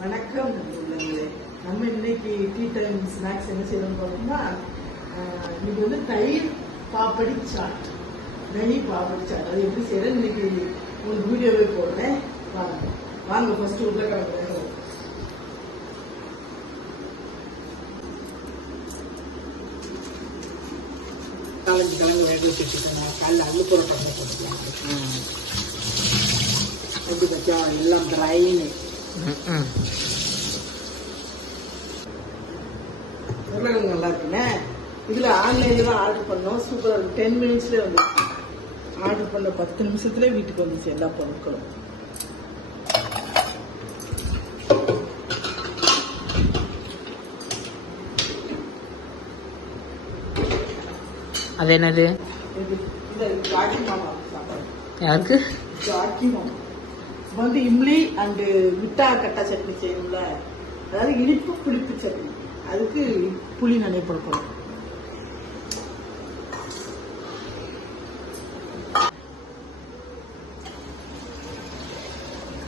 வணக்கம் உள்ளங்களே. நம்ம இன்னைக்கு டீ டைம் ஸ்நாக்ஸ் என்ன செய்யணும்னு பார்த்தோம்னா, இன்னைக்கு வந்து தயிர் பாப்படி சாட், நெய் பாப்படி சாட். அது எப்படி செய்யறது இன்னைக்கு உங்களுக்கு வீடியோவே போடுறேன். வாங்க வாங்க ஃபர்ஸ்ட் உருளைக்கிழங்கு வேக வைப்போம். நாலஞ்சு கிழங்கு வேக வச்சுருக்கேன். காலைல அள்ளு புரோட்டா போட்டுக்கலாம். எப்படி பச்சா எல்லாம் ட்ரைன்னு உருளைக்கிழங்கு நல்லா இருக்குண்ணே. இதுல ஆன்லைன்ல தான் ஆர்டர் பண்ணோம். சூப்பரா இருக்கு. 10 மினிட்ஸ்ல வந்து ஆர்டர் பண்ண 10 நிமிஷத்துல வீட்டுக்கு வந்துச்சு எல்லா பொருட்களும். அது என்னது? ஜாக்கி மாமா சாப்பாடு. யாருக்கு? ஜாக்கி மாமா வந்து இம்லி அண்ட் விட்டா கட்டா சட்னி செய்யணும்ல, அதாவது இனிப்பு புளிப்பு சட்னி. அதுக்கு புளி நனைப்பட போறோம்.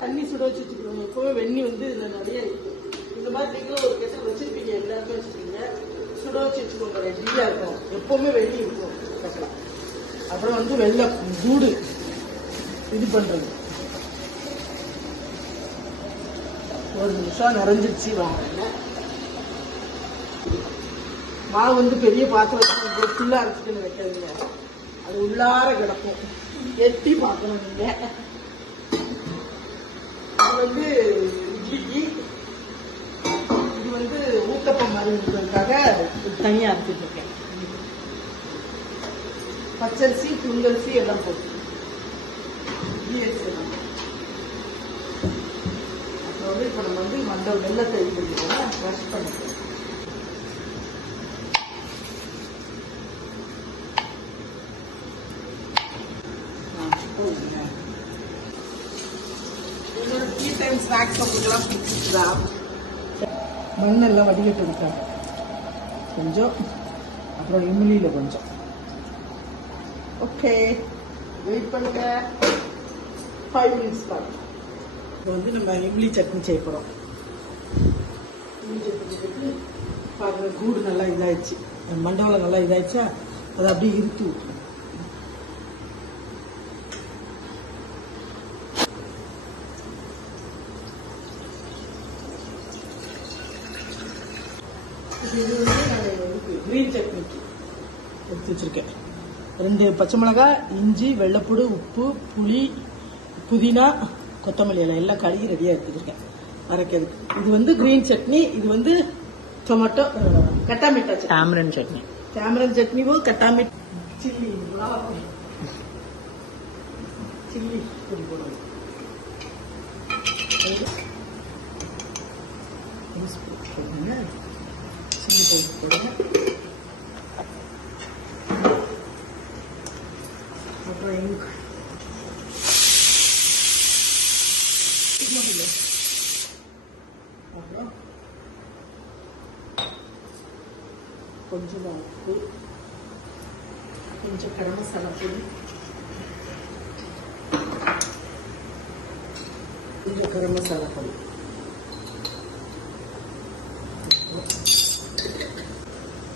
தண்ணி சுட வச்சுக்கணும். எப்பவுமே வெண்ணி வந்து இதுல நிறைய இருக்கு. இந்த மாதிரி நீங்களும் ஒரு கெசல் வச்சிருப்பீங்க, எல்லாருமே வச்சிருக்கீங்க. சுட வச்சு வச்சுக்கோங்க, ரெடியா இருக்கும். எப்பவுமே வெண்ணி இருக்கும் கட்டலாம். அப்புறம் வந்து வெள்ளை கூடு இது பண்றது. ஒரு நிமிஷம் நிறைஞ்சிருச்சு. வாங்க, மாவு வந்து பெரிய பாத்திரம் ஃபுல்லா அரைச்சிட்டு வைக்கிறதுங்க. அது உள்ளார கிடக்கும், எட்டி பார்க்கணும் நீங்க. இது வந்து இட்லிக்கு, இது வந்து ஊத்தப்பம் மாதிரி இருக்கிறதுக்காக தனியா அரைச்சிட்டு இருக்கேன். பச்சரிசி புங்கரிசி எல்லாம் போட்டு அப்புறம் வந்து இப்ப நம்ம வந்து மண்டல் வெள்ளத்தை இது பண்ணிக்கலாம், க்ரஷ் பண்ணிக்கலாம். டீ டைம் ஸ்நாக்ஸ் அவங்களுக்குலாம் பிடிச்சிருக்குதா? மண்ணெல்லாம் வடிகட்டு விட்டாங்க கொஞ்சம், அப்புறம் இம்லியில கொஞ்சம். ஓகே, வெயிட் பண்ணுங்க. 5 மினிட்ஸ் தான். இப்போ வந்து நம்ம இம்லி சட்னி செய்ய போகிறோம். இம்லி சட்னி பாருங்க, கூடு நல்லா இதாகிடுச்சு, மண்டவளம் நல்லா இதாகிடுச்சா, அதை அப்படியே இறுக்கி விட்டுரும். இது வந்து நான் கிரீன் சட்னிக்கு எடுத்து வச்சிருக்கேன். 2 பச்சை மிளகாய், இஞ்சி, வெள்ளைப்பூடு, உப்பு, புளி, புதினா, கொத்தமல்லி இலை எல்லாம் கழுகி ரெடியாக எடுத்துருக்கேன் அரைக்கிறதுக்கு. இது வந்து கிரீன் சட்னி. இது வந்து டொமேட்டோ கட்டாமிட்டா சட்னி, டாமரன் சட்னி. டாமரன் சட்னிவோ கட்டாமிட் சில்லி சில்லி பொடி போடுவோம். சில்லி பவுடர் போடுங்க. அப்புறம் இங்கு அப்புறம் கொஞ்சம் உப்பு, கொஞ்சம் கரம் மசாலா பொடி, கொஞ்சம் கரம் மசாலா பொடி.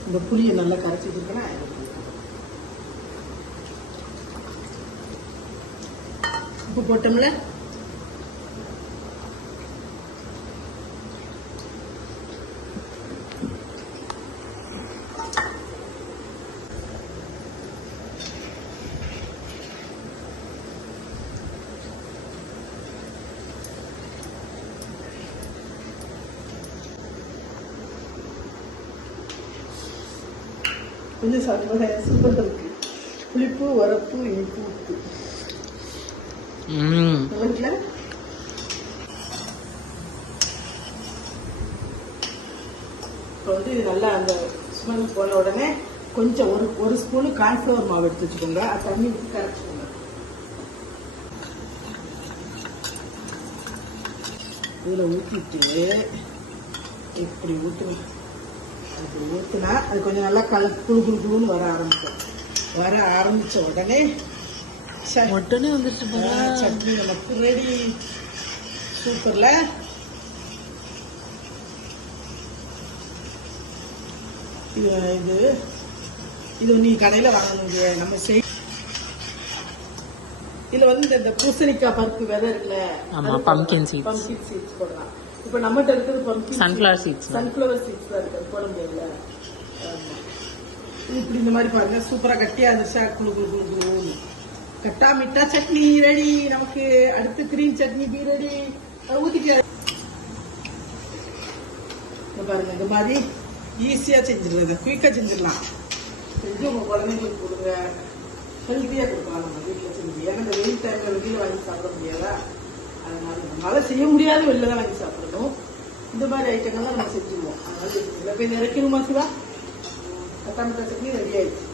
இந்த புளியை நல்லா கரைச்சி வச்சிருக்கேன்னா உப்பு போட்டோம்ல. கொஞ்சம் சாப்பிட்டு சூப்பர் இருக்கு. புளிப்பு, உரப்பு, இனிப்பு, உப்பு. இப்போ வந்து நல்லா அந்த ஸ்மெல் போன உடனே கொஞ்சம் ஒரு ஸ்பூனு கார்ன்ஃப்ளவர் மாவு எடுத்து வச்சுக்கோங்க. அது தண்ணி ஊற்றி கரைச்சிக்கோங்க. இதில் ஊற்றிட்டு இப்படி ஊற்றணும். அப்படி ஊற்றினா அது கொஞ்சம் நல்லா குழு குழுன்னு வர ஆரம்பிக்கும். வர ஆரம்பித்த உடனே வந்துருச்சு சட்னி நமக்கு ரெடி. சூப்பர்ல. இது இது நீங்கள் கடையில் வாங்கணுங்க. நம்ம இதில் வந்து இந்த பூசணிக்காய் பருப்பு விதை இருக்குல்ல, பம்கின் சீட்ஸ் போடலாம். இப்போ நம்மகிட்ட இருக்கிறது பம்கின் சன்ஃப்ளவர் சீட்ஸ் தான் இருக்குது, போட முடியாதுல்ல. இப்படி இந்த மாதிரி பாருங்க, சூப்பராக கட்டியாக இருந்துச்சா, குழு குழு குழு குழு. கட்டா மிட்டா சட்னி ரெடி. நமக்கு அடுத்து கிரீன் சட்னி பீ ரெடி. ஊற்றிக்க பாருங்க, இந்த மாதிரி ஈஸியாக செஞ்சிடுறது, குயிக்காக செஞ்சிடலாம். செஞ்சு உங்கள் குழந்தைங்களுக்கு கொடுங்க, ஹெல்த்தியாக கொடுக்கலாம். நம்ம வீட்டில் செஞ்சு, ஏன்னா இந்த வெயில் டைமில் வெளியில் வாங்கி சாப்பிட முடியாதா, அதனால நம்மளால செய்ய முடியாது, வெளில தான் வாங்கி சாப்பிடணும். இந்த மாதிரி ஐட்டங்கள்லாம் நம்ம செஞ்சுருவோம். அதனால இதில் போய் நிறைக்கணுமா சிவா? கட்டாமிட்டா சட்னி ரெடி ஆயிடுச்சு.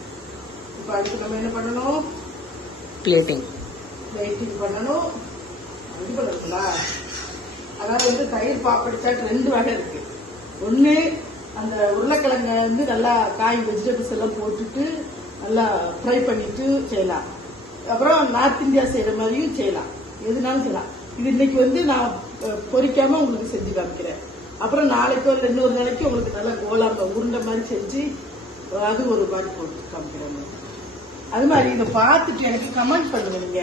இப்போ அடுத்து நம்ம என்ன பண்ணணும்? பிளேட்டிங் பண்ணணும். இது பண்ணணுங்களா? அதாவது வந்து தயிர் பாப்படி சாட் 2 வகை இருக்கு. ஒன்று அந்த உருளைக்கிழங்க வந்து நல்லா காய் வெஜிடபிள்ஸ் எல்லாம் போட்டுட்டு நல்லா ஃப்ரை பண்ணிட்டு செய்யலாம். அப்புறம் நார்த் இந்தியா செய்யற மாதிரியும் செய்யலாம், எதுனாலும் செய்யலாம். இது இன்னைக்கு வந்து நான் பொரிக்காம உங்களுக்கு செஞ்சு காமிக்கிறேன். அப்புறம் நாளைக்கோ இல்லை இன்னொரு நாளைக்கு உங்களுக்கு நல்லா கோலாம்ப உருண்டை மாதிரி செஞ்சு அது ஒரு மாதிரி போட்டு காமிக்கிறேன். அது மாதிரி இதை பார்த்துட்டு எனக்கு கமெண்ட் பண்ணுங்க. நீங்க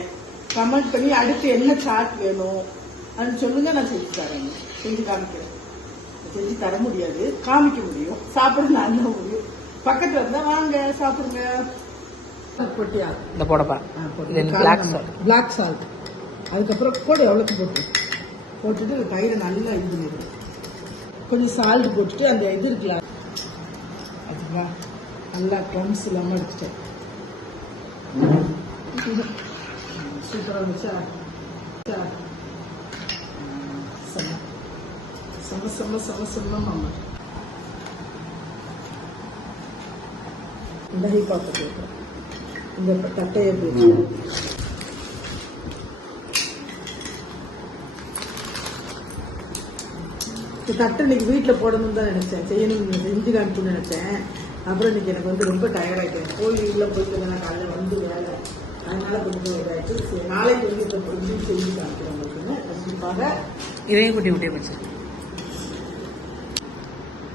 கமெண்ட் பண்ணி அடுத்து என்ன சாட் வேணும் அப்படின்னு சொல்லுங்க, நான் செஞ்சு தரேன், செஞ்சு காமிக்கிறேன். செஞ்சு தர முடியாது, காமிக்க முடியும், சாப்பிட நான் முடியும். பக்கத்துல இருந்தா வாங்க சாப்பிடுங்க. போட்டியா இந்த போடப்பா, பிளாக் சால்ட், அதுக்கப்புறம் கூட எவ்வளோக்கு போட்டுட்டு தயிரை நல்லா இது பண்ணிடும். கொஞ்சம் சால்ட் போட்டுட்டு அந்த இது இருக்கலாம், அதுவா நல்லா க்ரம்ஸ் இல்லாமல் எடுத்துட்டேன். சூப்பராக இருந்துச்சா? செம்ம செம்ம செம்ம செம்ம மாமா. இந்த ஹை பார்த்து இந்த தட்டையை தட்டை இன்னைக்கு வீட்டில் போடணும்னு தான் நினைச்சேன், செய்யணும் செஞ்சு காமிக்கணும்னு நினைச்சேன். அப்புறம் இன்னைக்கு எனக்கு வந்து ரொம்ப டயர்டாயிட்டேன். கோயிலில் போயிட்டு நான் காலையில் வந்து வேலை, அதனால கொஞ்சம் இதாகிட்டு நாளைக்கு வந்து இதை பொறிஞ்சு செஞ்சு காமிக்கிறேன் உங்களுக்கு கண்டிப்பாக. இதையும் குட்டி குட்டியாக வச்சு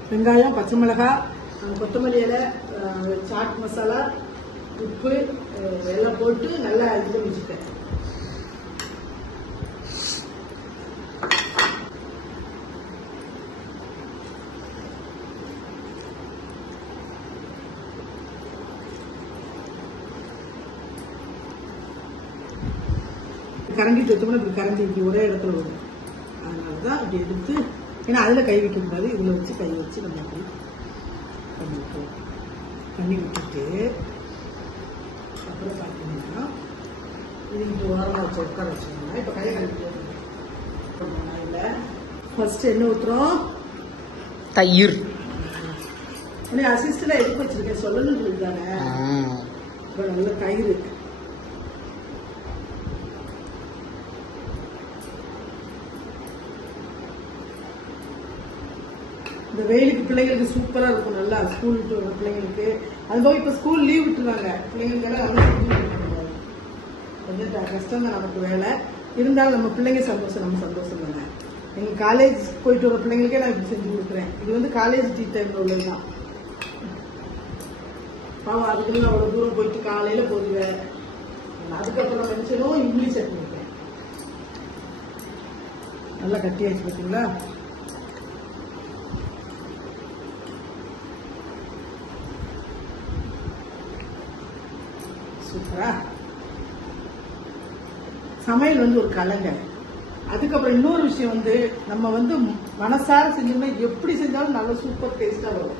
வெங்காயம், பச்சை மிளகாய், கொத்தமல்லி இலை, சாட் மசாலா, உப்பு எல்லாம் போட்டு நல்லா இது பண்ணி வச்சுட்டேன். கரண்டி தூத்தோம்னா இப்படி கரண்டி இப்படி ஒரே இடத்துல வரும். அதனால தான் இப்படி எடுத்து, ஏன்னா அதில் கை வைக்கக்கூடாது, இதில் வச்சு கை வச்சு நம்ம அப்படி பண்ணி விட்டுட்டு அப்புறம் பார்த்தீங்கன்னா இது இங்கே ஓரமாக வச்சு உட்கார வச்சுக்கோங்க. இப்போ கை கழிட்டு இல்லை, ஃபர்ஸ்ட் என்ன ஊற்றுறோம்? தயிர். அசிஸ்டெல்லாம் எடுத்து வச்சிருக்கேன், சொல்லணும்னு சொல்லிட்டாங்க. இப்போ நல்ல தயிர் இந்த வெயிலுக்கு பிள்ளைங்களுக்கு சூப்பரா இருக்கும், நல்லா ஸ்கூல் விட்டு வர பிள்ளைங்களுக்கு. அது போய் இப்ப ஸ்கூல் லீவ் விட்டுருவாங்க பிள்ளைங்களுக்கு, கொஞ்சம் கஷ்டம் தான் நமக்கு வேலை. இருந்தாலும் நம்ம பிள்ளைங்க சந்தோஷம், நம்ம சந்தோஷம் தானே. எங்க காலேஜ் போயிட்டு வர பிள்ளைங்களுக்கே நான் இப்படி செஞ்சு கொடுக்குறேன். இது வந்து காலேஜ் டீ டைம்ல உள்ளதுதான். பாவம் அதுக்குன்னு அவ்வளவு தூரம் போயிட்டு காலையில போடுவேன். அதுக்கப்புறம் நினைச்சதும் இட்லி சட்னி வைப்பேன். நல்லா கட்டியாச்சு பார்த்தீங்களா? சூப்பரா. சமையல் வந்து ஒரு கலைங்க. அதுக்கப்புறம் இன்னொரு விஷயம் வந்து நம்ம வந்து மனசார செஞ்சோம்னா எப்படி செஞ்சாலும் நல்ல சூப்பர் டேஸ்டா வரும்.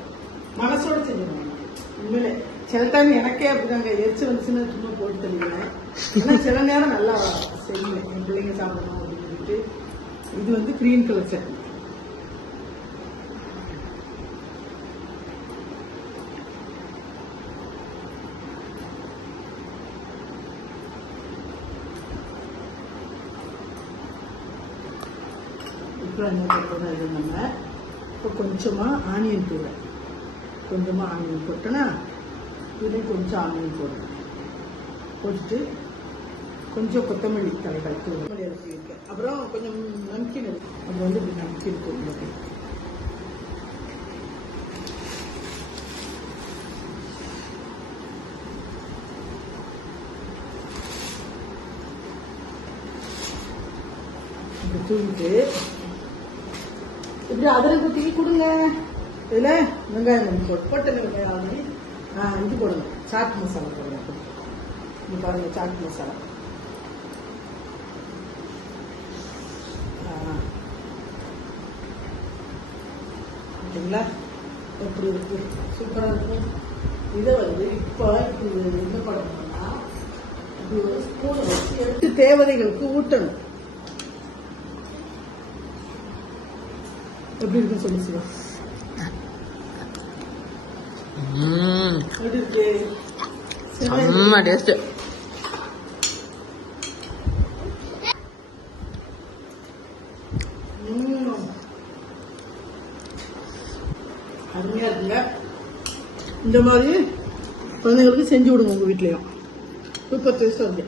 மனசோட செஞ்சிடணும் உண்மையிலே. சில டைம் எனக்கே அப்படிதாங்க எரிச்சு வந்துச்சுன்னு சும்மா போட்டு தருவேன். ஏன்னா சில நேரம் நல்லா செய்வேன், என் பிள்ளைங்க சாப்பிடணும் அப்படின்னு சொல்லிட்டு. இது வந்து கிரீன் கலர் சட்னி. இப்போ என்ன பண்ணுறோம், இது நம்ம இப்போ கொஞ்சமாக ஆனியன் போடுறேன். கொஞ்சமாக ஆனியன் போட்டோன்னா இதுலேயும் கொஞ்சம் ஆனியன் போடுறேன். போட்டுட்டு கொஞ்சம் கொத்தமல்லி தலைகள் கொத்தமல்லி அரைச்சி வைக்க, அப்புறம் கொஞ்சம் நம்கின் இருக்கு, அது வந்து இப்படி நம்கின் போட்டு தூவிட்டு இப்படி அதில் குத்தி கொடுங்க. இதில் வெங்காயம் போட்ட வெங்காயம் ஆல்ரெடி இது போடுங்க, சாட் மசாலா போடுங்க. இது பாருங்க, சாட் மசாலா. ஓகேங்களா? எப்படி இருக்கு? சூப்பராக இருக்கு. இதை இப்போ என்ன பண்ணணும்னா இப்படி ஒரு ஸ்பூன் வச்சு எடுத்து தேவதைகளுக்கு ஊட்டணும். எப்படி இருக்குன்னு சொல்லி சிவா. எப்படி இருக்கு? செம்ம டேஸ்ட். அருமையா இருக்குங்க. இந்த மாதிரி குழந்தைங்களுக்கு செஞ்சு விடுங்க உங்க வீட்லயும். சூப்பர் டேஸ்டா இருக்கு.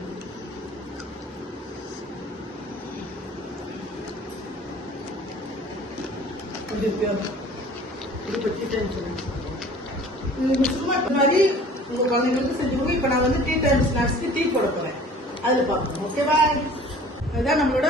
சும்மா மாதிரி உங்க குழந்தைங்களுக்கு செஞ்சு கொடுங்க. இப்ப நான் டீ டைம் ஸ்நாக்ஸ்க்கு டீ போட போறேன், அதுல பாப்போம். ஓகேவா? அதுதான் நம்மளோட